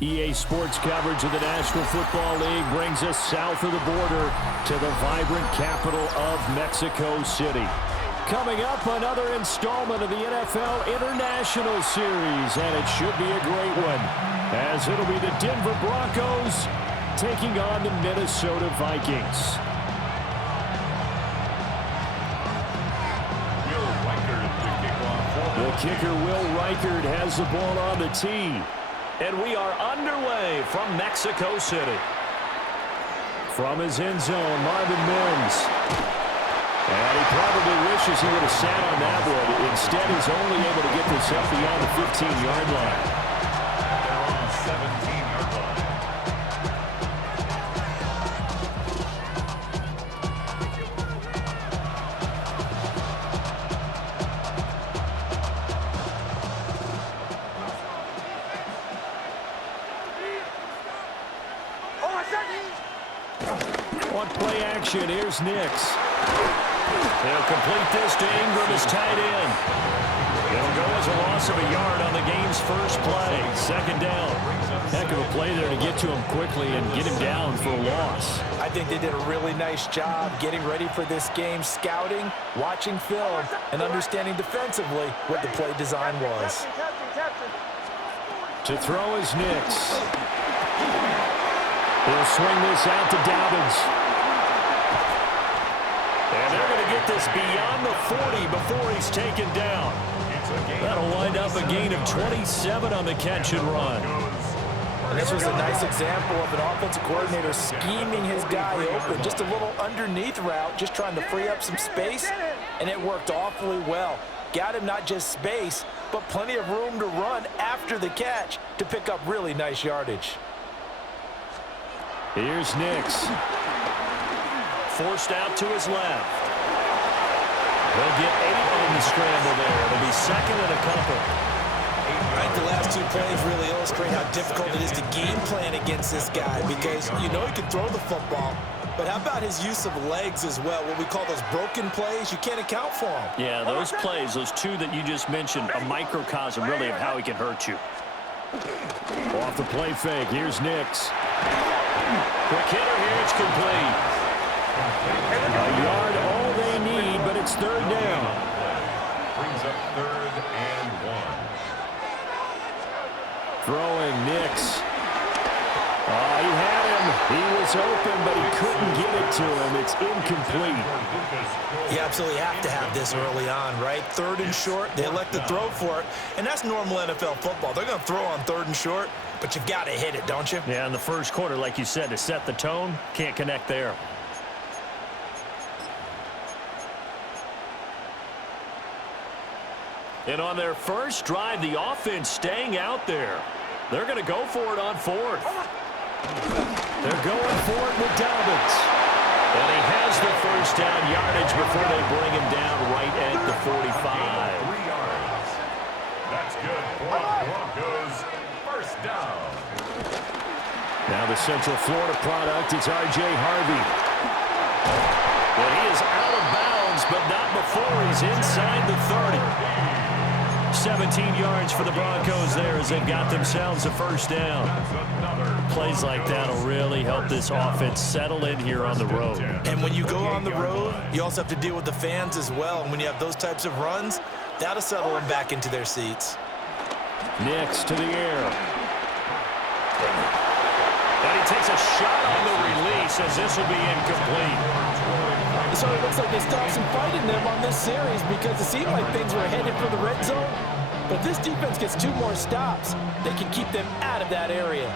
EA Sports coverage of the National Football League brings us south of the border to the vibrant capital of Mexico City. Coming up, another installment of the NFL International Series, and it should be a great one, as it'll be the Denver Broncos taking on the Minnesota Vikings. The kicker, Will Reichard, has the ball on the tee. And we are underway from Mexico City. From his end zone, Marvin Mims. And he probably wishes he would have sat on that one. Instead, he's only able to get this up beyond the 15-yard line. They're on the 17-yard line. On play action, here's Nix. They'll complete this to Ingram as tight end. It'll go as a loss of a yard on the game's first play. Second down. Heck of a play there to get to him quickly and get him down for a loss. I think they did a really nice job getting ready for this game, scouting, watching film, and understanding defensively what the play design was. To throw is Nix. He'll swing this out to Dobbins. And they're going to get this beyond the 40 before he's taken down. That'll wind up a gain of 27 on the catch and run. And this was a nice example of an offensive coordinator scheming his guy open. Just a little underneath route, just trying to free up some space, and it worked awfully well. Got him not just space, but plenty of room to run after the catch to pick up really nice yardage. Here's Nix. Forced out to his left. He'll get 8 on the scramble there. It'll be second and a couple. I think the last two plays really illustrate how difficult it is to game plan against this guy, because you know he can throw the football, but how about his use of legs as well? What we call those broken plays, you can't account for them. Yeah, those plays, those two that you just mentioned, a microcosm really of how he can hurt you. Off the play fake, here's Nix. Quick hitter here, it's complete. A yard, all they need, but it's third down. Brings up 3rd and 1. Throwing Nix. Oh, he had him. He was open, but he couldn't get it to him. It's incomplete. You absolutely have to have this early on, right? 3rd and short, they elect to throw for it, and that's normal NFL football. They're going to throw on 3rd and short, but you've got to hit it, don't you? Yeah, in the first quarter, like you said, to set the tone, can't connect there. And on their first drive, the offense staying out there. They're going to go for it on 4th. They're going for it with Dobbins. And he has the first down yardage before they bring him down right at the 45. 3 yards. That's good for the Broncos. First down. Now the Central Florida product, it's R.J. Harvey. And he is out of bounds, but not before he's inside the 30. 17 yards for the Broncos there as they've got themselves a first down. Plays like that will really help this offense settle in here on the road. And when you go on the road, you also have to deal with the fans as well. And when you have those types of runs, that'll settle them back into their seats. Nix to the air. And he takes a shot on the release as this will be incomplete. So it looks like they still have some fight in them on this series, because it seemed like things were headed for the red zone. But if this defense gets 2 more stops, they can keep them out of that area.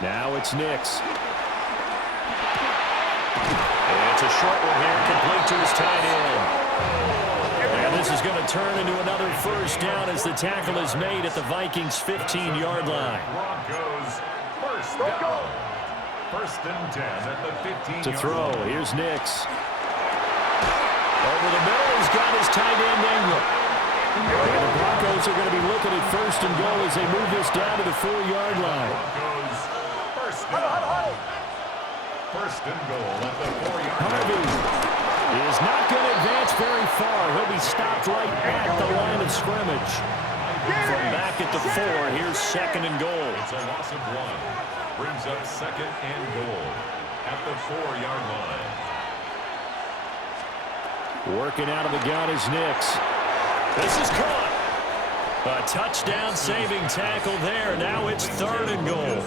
Now it's Nix. And it's a short one here, complete to his tight end. And this is going to turn into another first down as the tackle is made at the Vikings' 15-yard line. Broncos first down. 1st and 10 at the 15-yard To throw, line. here's Nix. Over the middle, he's got his tight end Ingram. And the Broncos are going to be looking at 1st and goal as they move this down to the 4-yard line. Broncos first down. First and goal at the 4-yard Harvey is not going to advance very far. He'll be stopped right at the line of scrimmage. From back at the 4, here's second and goal. It's a loss of 1. Brings up second and goal at the 4-yard line. Working out of the gun is Nix. This is caught. A touchdown-saving tackle there. Now it's third and goal.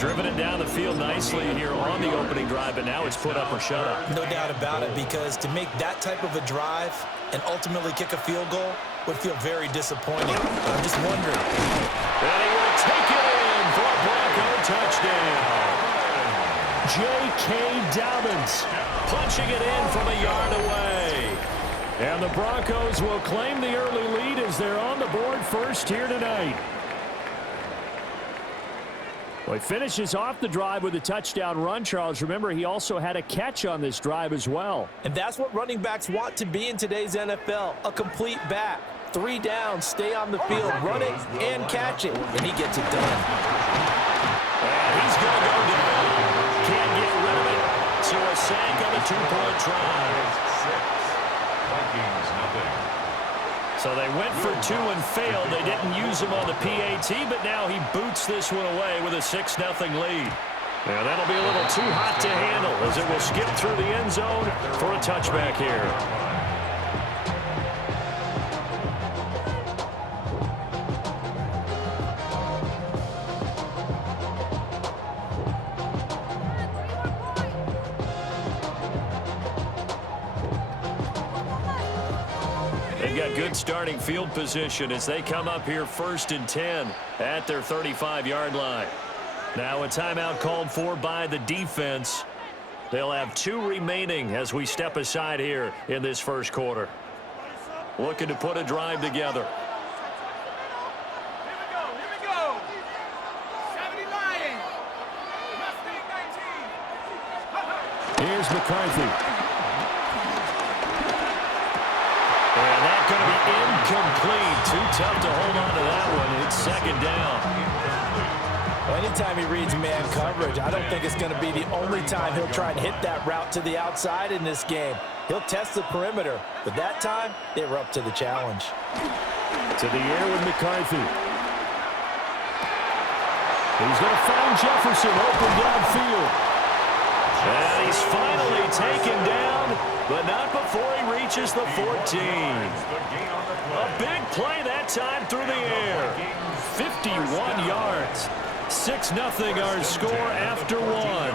Driven it down the field nicely here on the opening drive, but now it's put up or shut up. No doubt about it, because to make that type of a drive and ultimately kick a field goal would feel very disappointing. But I'm just wondering. And he will take it in for a Bronco touchdown. J.K. Dobbins punching it in from a yard away. And the Broncos will claim the early lead as they're on the board first here tonight. Well, he finishes off the drive with a touchdown run, Charles. Remember, he also had a catch on this drive as well. And that's what running backs want to be in today's NFL, a complete back. 3 downs, stay on the field, run it, and catch it. And he gets it done. And he's going to go down. Can't get rid of it. So a sack on a 2-point try. Vikings, nothing. So they went for 2 and failed. They didn't use him on the PAT, but now he boots this one away with a 6-0 lead. And that'll be a little too hot to handle as it will skip through the end zone for a touchback here. They've got good starting field position as they come up here first and 10 at their 35-yard line. Now a timeout called for by the defense. They'll have 2 remaining as we step aside here in this first quarter. Looking to put a drive together. Here we go. 70 Lions. Must be 19. Here's McCarthy. And that's going to be incomplete. Too tough to hold on to that one. It's second down. Well, anytime he reads man coverage, I don't think it's going to be the only time he'll try and hit that route to the outside in this game. He'll test the perimeter, but that time, they were up to the challenge. To the air with McCarthy. He's going to find Jefferson open downfield. And he's finally taken down, but not before he reaches the 14. A big play that time through the air. 51 yards. 6-0 our score after 1.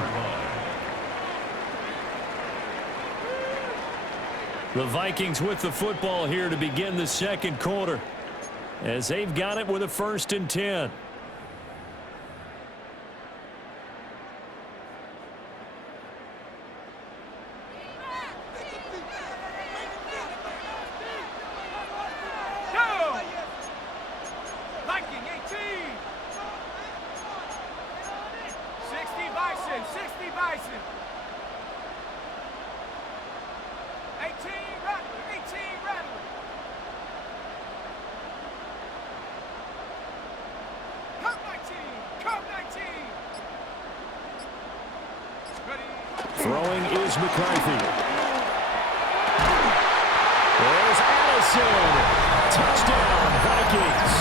The Vikings with the football here to begin the second quarter as they've got it with a first and 10. Throwing is McCarthy. There's Addison. Touchdown, Vikings.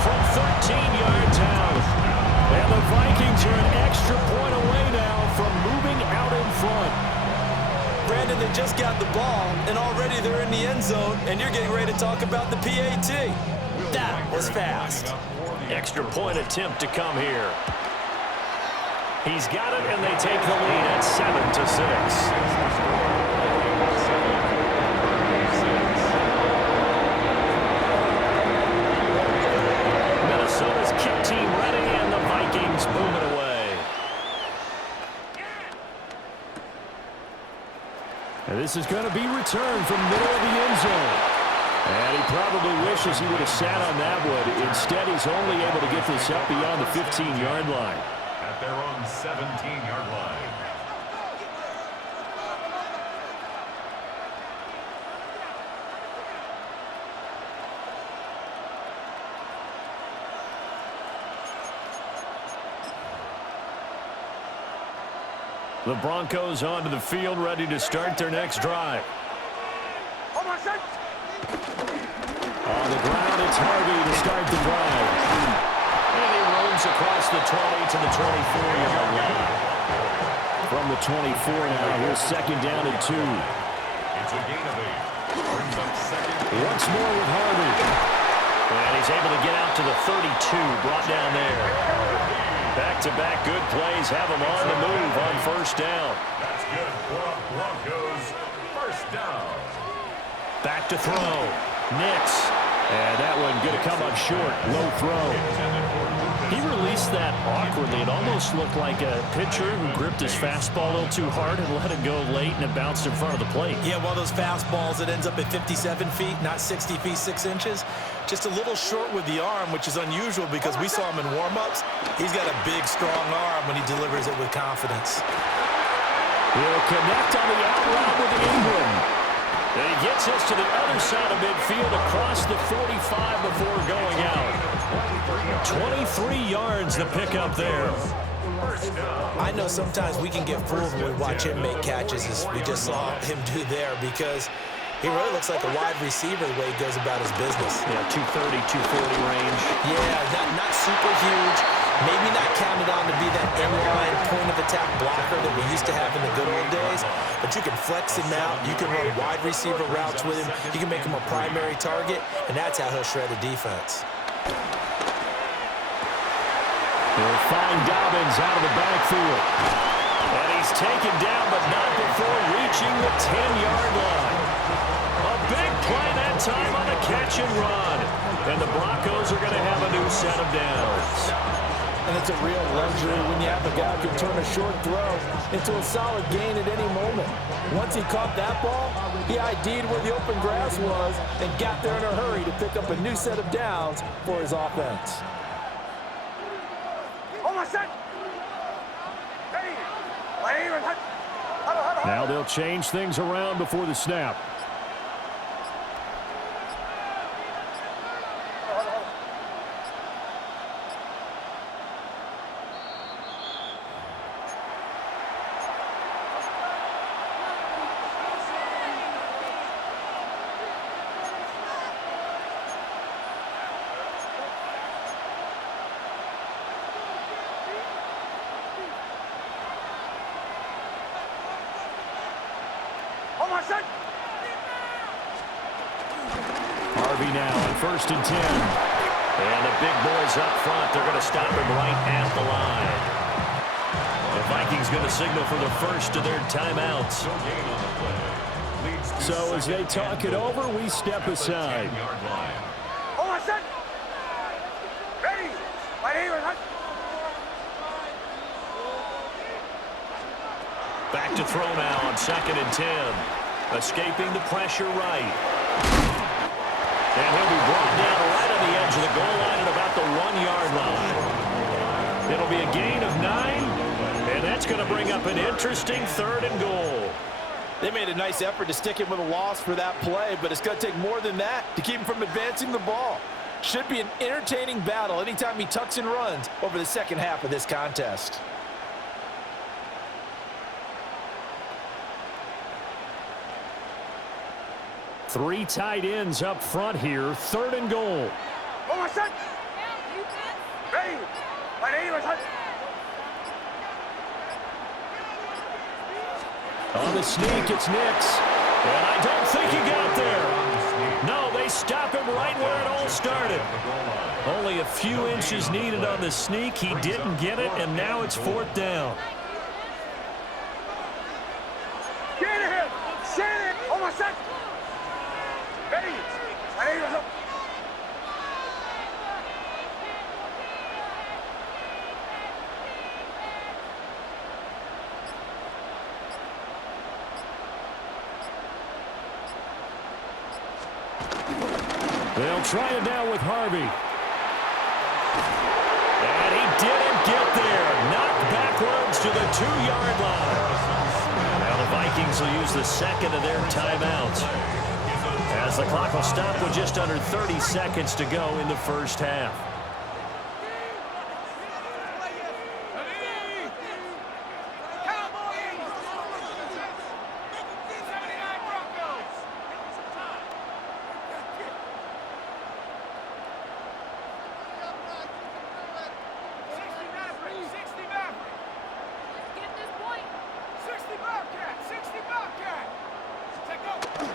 From 13 yards out. And the Vikings are an extra point away now from moving out in front. Brandon, they just got the ball, and already they're in the end zone, and you're getting ready to talk about the PAT. That was fast. Extra point attempt to come here. He's got it, and they take the lead at 7-6. Minnesota's kick team ready, and the Vikings boom it away. And this is going to be returned from middle of the end zone. And he probably wishes he would have sat on that one. Instead, he's only able to get this up beyond the 15-yard line. At their own 17-yard line. The Broncos onto the field, ready to start their next drive. On the ground, it's Harvey to start the drive. And he roams across the 20 to the 24-yard line. From the 24 now, here's second down and 2. It's a gain of 8. Brings up second. Once more with Harvey. And he's able to get out to the 32, brought down there. Back-to-back good plays have him on the move on first down. That's good for the Broncos. First down. Back to throw. Nix. And that one going to come up short. Low throw. He released that awkwardly. It almost looked like a pitcher who gripped his fastball a little too hard and let it go late, and it bounced in front of the plate. Yeah, one of those fastballs that ends up at 57 feet, not 60 feet, 6 inches. Just a little short with the arm, which is unusual because we saw him in warm-ups. He's got a big, strong arm when he delivers it with confidence. He'll connect on the out route with Ingram. And he gets us to the other side of midfield across the 45 before going out. 23 yards to pick up there. I know sometimes we can get fooled when we watch him make catches, as we just saw him do there, because he really looks like a wide receiver the way he goes about his business. Yeah, 230, 240 range. Yeah, not super huge. Maybe not counted on to be that inline point-of-attack blocker that we used to have in the good old days, but you can flex him out. You can run wide receiver routes with him. You can make him a primary target, and that's how he'll shred a defense. They'll find Dobbins out of the backfield. And he's taken down, but not before reaching the 10-yard line. A big play that time on a catch and run. And the Broncos are going to have a new set of downs. And it's a real luxury when you have a guy who can turn a short throw into a solid gain at any moment. Once he caught that ball, he ID'd where the open grass was and got there in a hurry to pick up a new set of downs for his offense. Now they'll change things around before the snap. Harvey now on 1st and 10. And the big boys up front. They're going to stop him right at the line. The Vikings going to signal for the first of their timeouts. So as they talk it over, we step aside. Back to throw now on 2nd and 10. Escaping the pressure right. And he'll be brought down right on the edge of the goal line at about the 1-yard line. It'll be a gain of 9, and that's going to bring up an interesting 3rd and goal. They made a nice effort to stick him with a loss for that play, but it's going to take more than that to keep him from advancing the ball. Should be an entertaining battle anytime he tucks and runs over the second half of this contest. Three tight ends up front here. 3rd and goal. On the sneak, it's Nix. And I don't think he got there. No, they stop him right where it all started. Only a few inches needed on the sneak. He didn't get it, and now it's 4th down. Get him! Set it! Almost set! Ready! They'll try it now with Harvey. And he didn't get there. Knocked backwards to the 2-yard line. Now the Vikings will use the second of their timeouts, as the clock will stop with just under 30 seconds to go in the first half. Cowboys!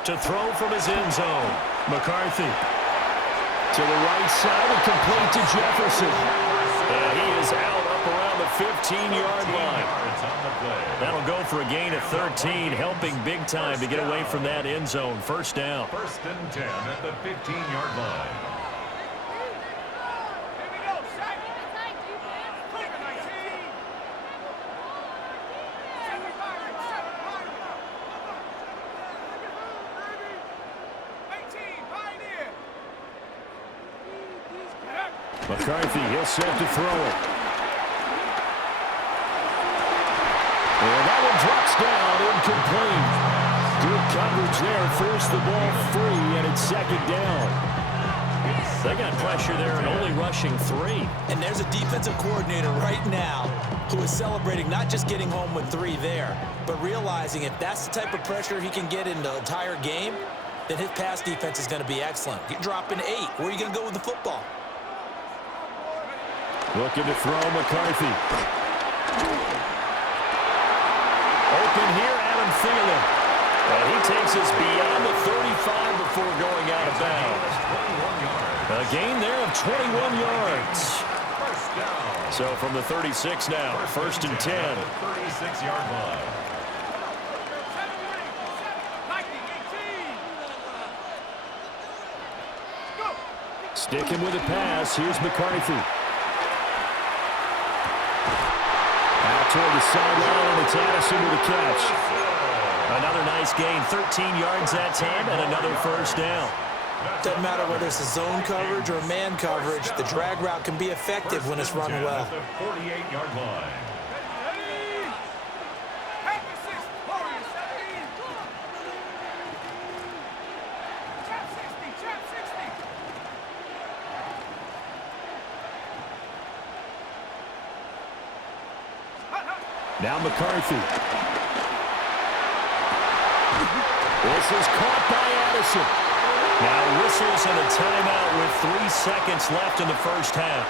To throw from his end zone. McCarthy. To the right side and complete to Jefferson. And he is out up around the 15-yard line. That'll go for a gain of 13, helping big time to get away from that end zone. First down. 1st and 10 at the 15-yard line. Here we go, set. Clear 19. 18, Pioneer. McCarthy, he'll set to throw it. And that one drops down, incomplete. Good coverage there, forced the ball free, and it's 2nd down. They got pressure there and only rushing 3. And there's a defensive coordinator right now who is celebrating not just getting home with 3 there, but realizing if that's the type of pressure he can get in the entire game, then his pass defense is going to be excellent. You're dropping 8. Where are you going to go with the football? Looking to throw McCarthy. Open here, Adam Thielen. And he takes us beyond the 35 before going out of bounds. A gain there of 21 yards. So from the 36 now, 1st and 10. 36-yard line. Sticking with the pass, here's McCarthy. Out toward the sideline, and it's Addison with a catch. Another nice gain, 13 yards that time, and another 1st down. Doesn't matter whether it's a zone coverage or man coverage, the drag route can be effective when it's run well. At the 48-yard line. Now McCarthy. This is caught by Addison. Now whistles and a timeout with 3 seconds left in the 1st half.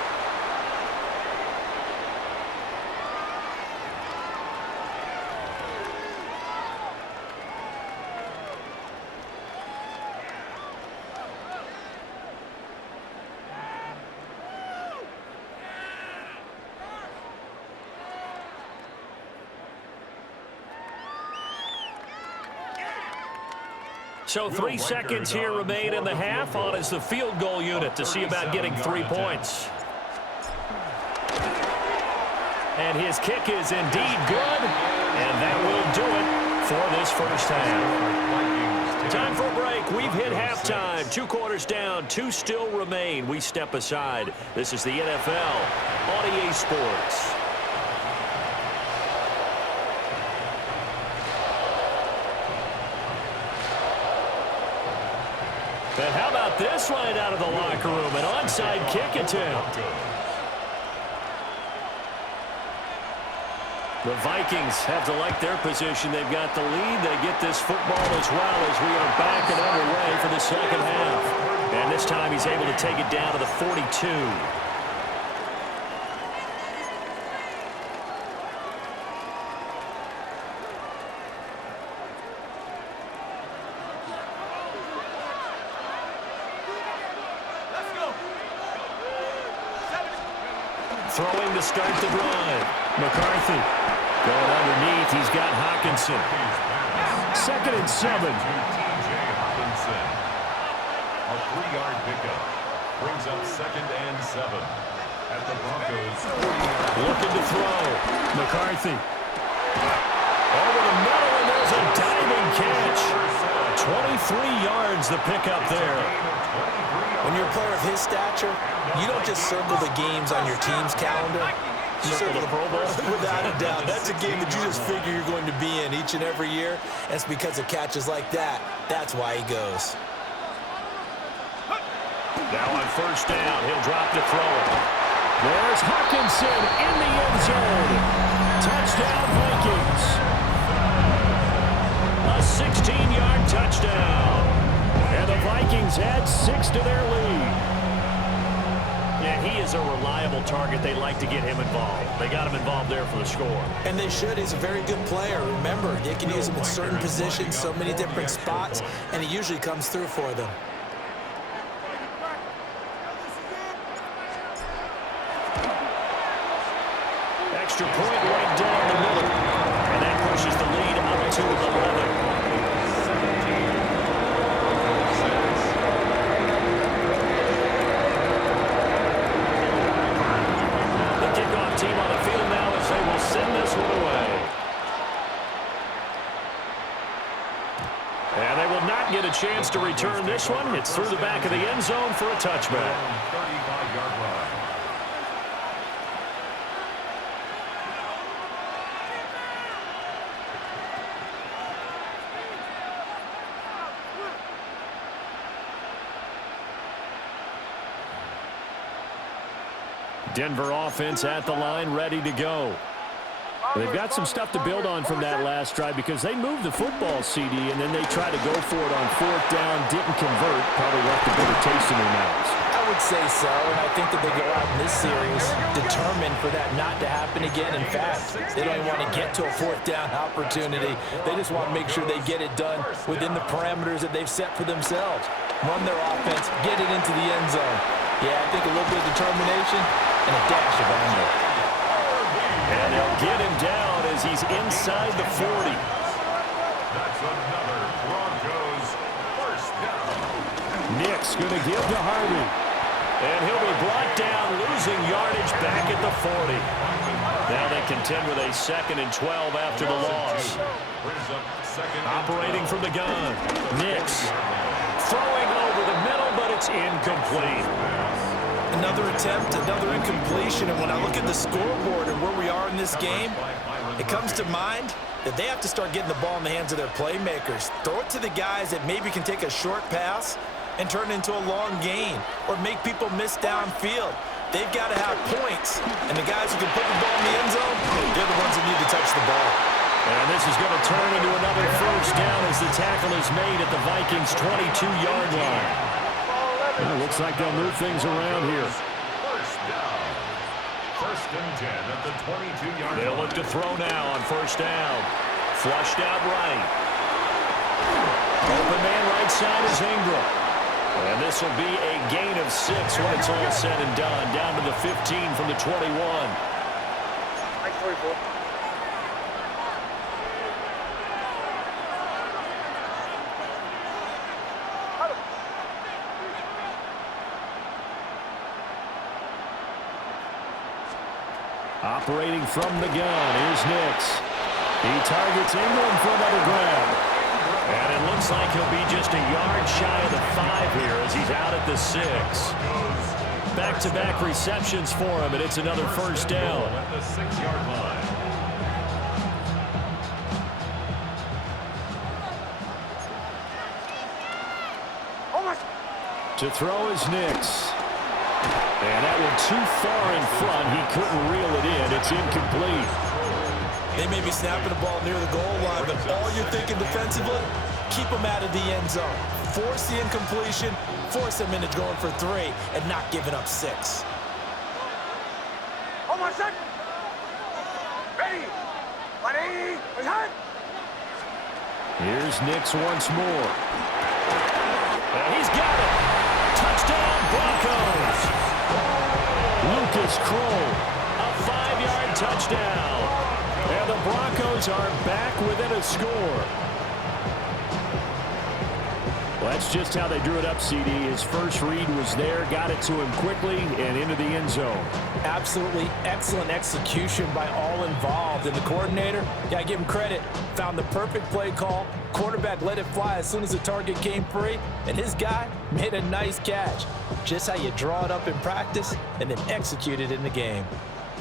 So 3 seconds here remain in the half. On is the field goal unit to see about getting 3 points. And his kick is indeed good. And that will do it for this 1st half. Time for a break. We've hit halftime. 2 quarters down. 2 still remain. We step aside. This is the NFL on EA Sports. And how about this line out of the locker room? An onside kick attempt. The Vikings have to like their position. They've got the lead. They get this football as well as we are back and underway for the 2nd half. And this time he's able to take it down to the 42. Throwing to start the drive. McCarthy going underneath. He's got Hawkinson. 2nd and 7. T.J. Hawkinson. A 3-yard pickup. Brings up 2nd and 7. At the Broncos 40-yard. Looking to throw. McCarthy. Over the middle, and there's a diving catch. 23 yards the pickup there. When you're a player of his stature, you don't just circle the games on your team's calendar. You circle the Pro Bowl. Without a doubt. That's a game that you just figure you're going to be in each and every year. And it's because of catches like that. That's why he goes. Now on 1st down, he'll drop to throw it. There's Hawkinson in the end zone. Touchdown, Vikings. A 16-yard touchdown. And the Vikings add 6 to their lead. And he is a reliable target. They like to get him involved. They got him involved there for the score. And they should. He's a very good player. Remember, they can use him in certain positions, so many different spots, and he usually comes through for them. Extra point right down the middle. And that pushes the lead up to 11. The kickoff team on the field now as they will send this one away. And they will not get a chance to return this one. It's through the back of the end zone for a touchback. 35-yard line. Denver offense at the line, ready to go. They've got some stuff to build on from that last drive because they moved the football, CD, and then they tried to go for it on fourth down, didn't convert, probably left a bitter taste in their mouths. I would say so, and I think that they go out in this series determined for that not to happen again. In fact, they don't even want to get to a fourth down opportunity. They just want to make sure they get it done within the parameters that they've set for themselves. Run their offense, get it into the end zone. Yeah, I think a little bit of determination and a dash of anger. And they'll get him down as he's inside the 40. That's another Broncos first down. Nick's going to give to Harvey. And he'll be brought down, losing yardage back at the 40. Now they contend with a 2nd and 12 after the loss. Operating from the gun. Nick's throwing over the middle, but it's incomplete. Another attempt, another incompletion, and when I look at the scoreboard and where we are in this game, it comes to mind that they have to start getting the ball in the hands of their playmakers. Throw it to the guys that maybe can take a short pass and turn it into a long gain or make people miss downfield. They've got to have points, and the guys who can put the ball in the end zone, they're the ones that need to touch the ball. And this is going to turn into another first down as the tackle is made at the Vikings' 22-yard line. Well, it looks like they'll move things around here. First down. 1st and 10 at the 22-yard line. They'll look to throw now on first down. Flushed out right. Open man right side is Ingram. And this will be a gain of 6 when it's all said and done. Down to the 15 from the 21. Operating from the gun, here's Nix. He targets Ingram for another grab. And it looks like he'll be just a yard shy of the 5 here as he's out at the 6. Back-to-back receptions for him, and it's another first down. At the 6-yard line. To throw is Nix. And that one too far in front. He couldn't reel it in. It's incomplete. They may be snapping the ball near the goal line, but all you're thinking defensively, keep them out of the end zone. Force the incompletion, force them into going for 3, and not giving up 6. Almost set. Ready. Ready. Ready. Here's Nix once more. And he's got it. Touchdown, Broncos. Lucas Kroll, a 5-yard touchdown. And the Broncos are back within a score. Well, that's just how they drew it up, CD. His first read was there, got it to him quickly, and into the end zone. Absolutely excellent execution by all involved. And the coordinator, got to give him credit, found the perfect play call. Quarterback let it fly as soon as the target came free, and his guy made a nice catch. Just how you draw it up in practice and then execute it in the game.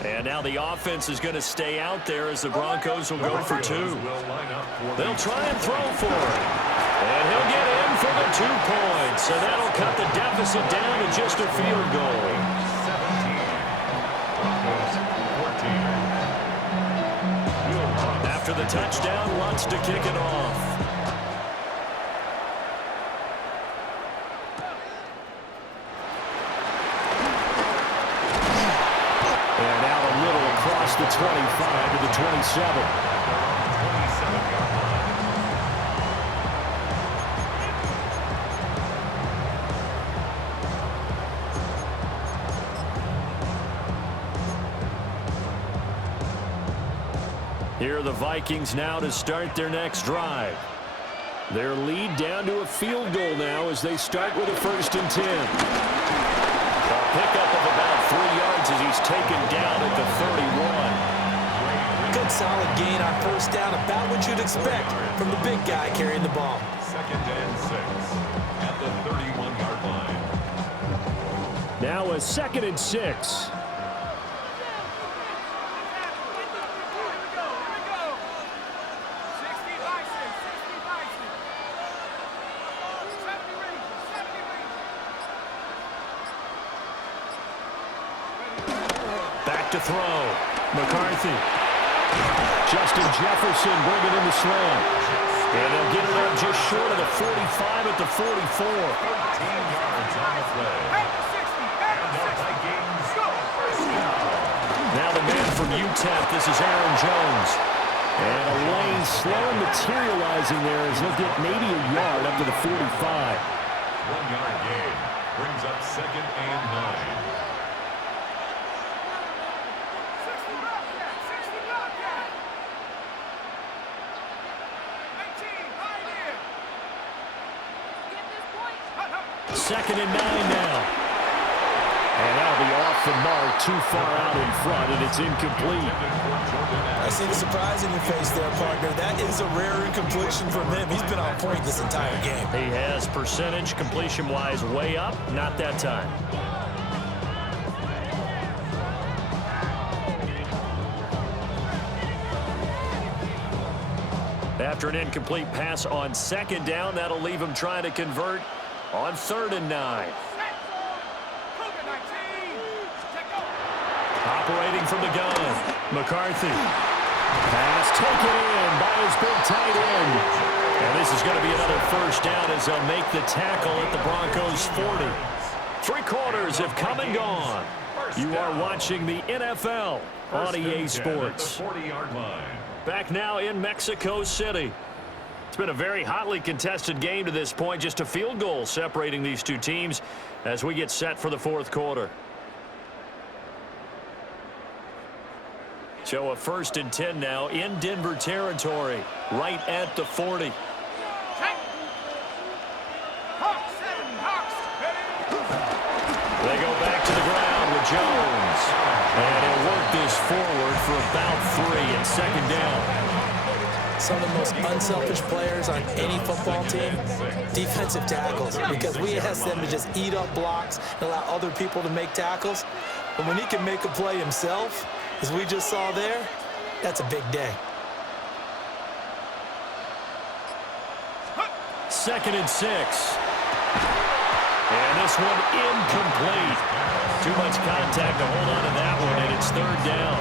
And now the offense is going to stay out there as the Broncos will go for 2. They'll try and throw for it. And he'll get in for the 2 points. So that'll cut the deficit down to just a field goal. 17. Broncos 14. After the touchdown, wants to kick it off. 25 to the 27. Here are the Vikings now to start their next drive. Their lead down to a field goal now as they start with a 1st and 10. A pickup of about 3 yards as he's taken down at the 31. Good solid gain on 1st down, about what you'd expect from the big guy carrying the ball. 2nd and 6 at the 31-yard line. Now a 2nd and 6. To throw. McCarthy. Justin Jefferson bringing in the slam. And they'll get it up just short of the 45 at the 44. 13 yards on the play. And the Vikings go first down. Now the man from UTEP, this is Aaron Jones. And a lane slow materializing there as he'll get maybe a yard up to the 45. 1-yard gain brings up 2nd and 9. Second and 9 now. And that'll be off the mark, too far out in front, and it's incomplete. I see the surprise in your face there, partner. That is a rare incompletion from him. He's been on point this entire game. He has percentage, completion-wise, way up. Not that time. After an incomplete pass on 2nd down, that'll leave him trying to convert on 3rd and 9. Operating from the gun, McCarthy. Pass taken in by his big tight end. And this is going to be another 1st down as they'll make the tackle at the Broncos 40. 3 quarters have come and gone. You are watching the NFL on EA Sports. 40-yard line. Back now in Mexico City. It's been a very hotly contested game to this point. Just a field goal separating these two teams as we get set for the 4th quarter. So a 1st and 10 now in Denver territory, right at the 40. They go back to the ground with Jones. And he'll work this forward for about 3 and 2nd down. Some of the most unselfish players on any football team, defensive tackles, because we ask them to just eat up blocks and allow other people to make tackles. But when he can make a play himself, as we just saw there, that's a big day. 2nd and 6. And this one incomplete. Too much contact to hold on to that one, and it's 3rd down.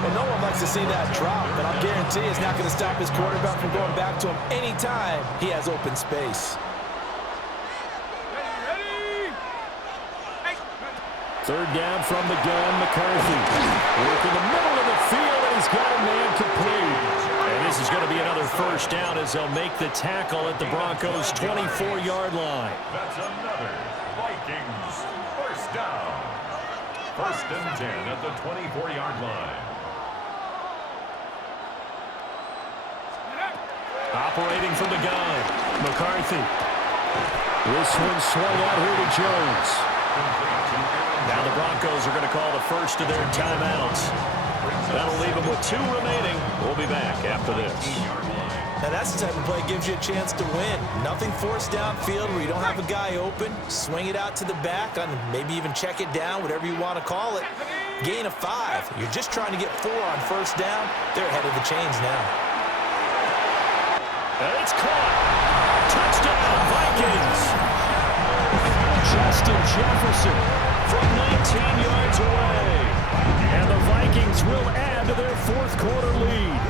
Well, no one likes to see that drop, but I'll guarantee it's not going to stop his quarterback from going back to him anytime he has open space. 3rd down from the gun, McCarthy. Working the middle of the field, and he's got a man complete. And this is going to be another 1st down as they'll make the tackle at the Broncos' 24-yard line. That's another Vikings 1st down. 1st and 10 at the 24-yard line. Operating from the gun, McCarthy. This one swung out here to Jones. Now the Broncos are going to call the first of their timeouts. That'll leave them with 2 remaining. We'll be back after this. Now that's the type of play that gives you a chance to win. Nothing forced downfield where you don't have a guy open. Swing it out to the back, and maybe even check it down, whatever you want to call it. Gain of 5. You're just trying to get 4 on 1st down. They're ahead of the chains now. And it's caught. Touchdown, Vikings. Justin Jefferson from 19 yards away. And the Vikings will add to their 4th quarter lead.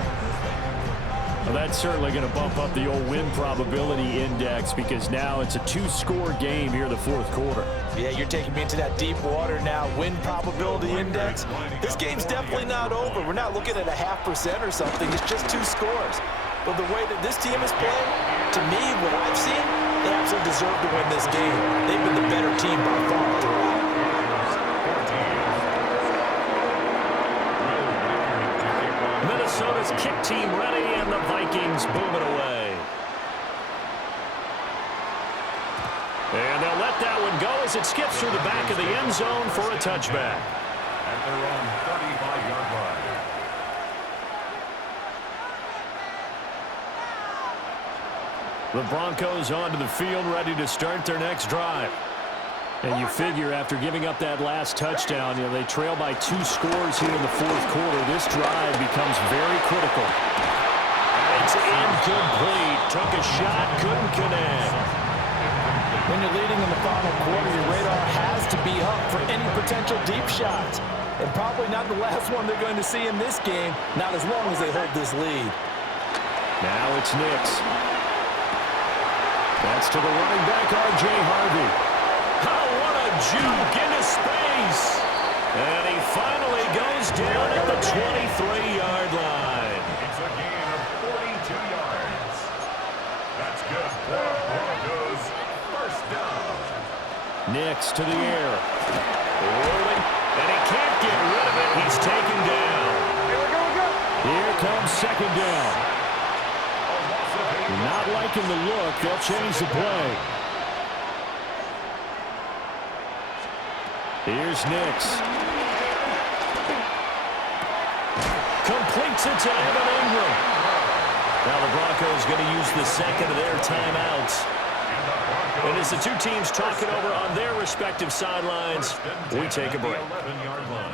Well, that's certainly going to bump up the old win probability index because now it's a 2-score game here in the fourth quarter. Yeah, you're taking me into that deep water now. Win probability index. This game's definitely not over. We're not looking at a 0.5% or something. It's just 2 scores. But the way that this team is playing, to me, what I've seen, they absolutely deserve to win this game. They've been the better team by far throughout. Minnesota's kick team ready, and the Vikings boom it away. And they'll let that one go as it skips through the back of the end zone for a touchback. At their own 35-yard line. The Broncos onto the field, ready to start their next drive. And you figure after giving up that last touchdown, they trail by 2 scores here in the fourth quarter. This drive becomes very critical. And it's incomplete. Took a shot, couldn't connect. When you're leading in the final quarter, your radar has to be up for any potential deep shots. And probably not the last one they're going to see in this game, not as long as they hold this lead. Now it's Nix. That's to the running back, R.J. Harvey. Oh, what a juke into space. And he finally goes down at the 23-yard line. It's a gain of 42 yards. That's good for Broncos. First down. Nix to the air. Rolling. And he can't get rid of it. He's taken down. Here comes second down. Not liking the look. They'll change the play. Here's Nix. Completes it to Evan Ingram. Now the Broncos going to use the second of their timeouts. And as the two teams talk it over on their respective sidelines, we take a break.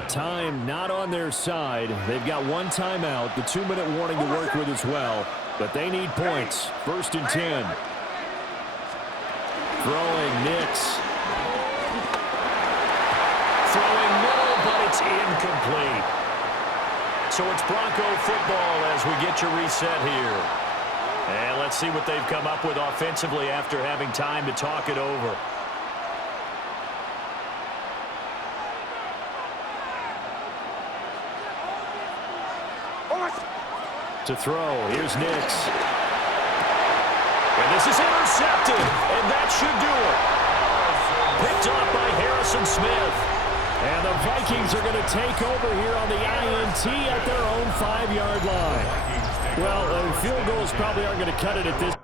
Time not on their side. They've got 1 timeout, the 2-minute warning to work with as well. But they need points. 1st and 10. Throwing Nix. Throwing middle, but it's incomplete. So it's Bronco football as we get your reset here. And let's see what they've come up with offensively after having time to talk it over. To throw, here's Nix. And this is intercepted, and that should do it. Picked off by Harrison Smith. And the Vikings are going to take over here on the INT at their own 5-yard line. Well, field goals probably aren't going to cut it at this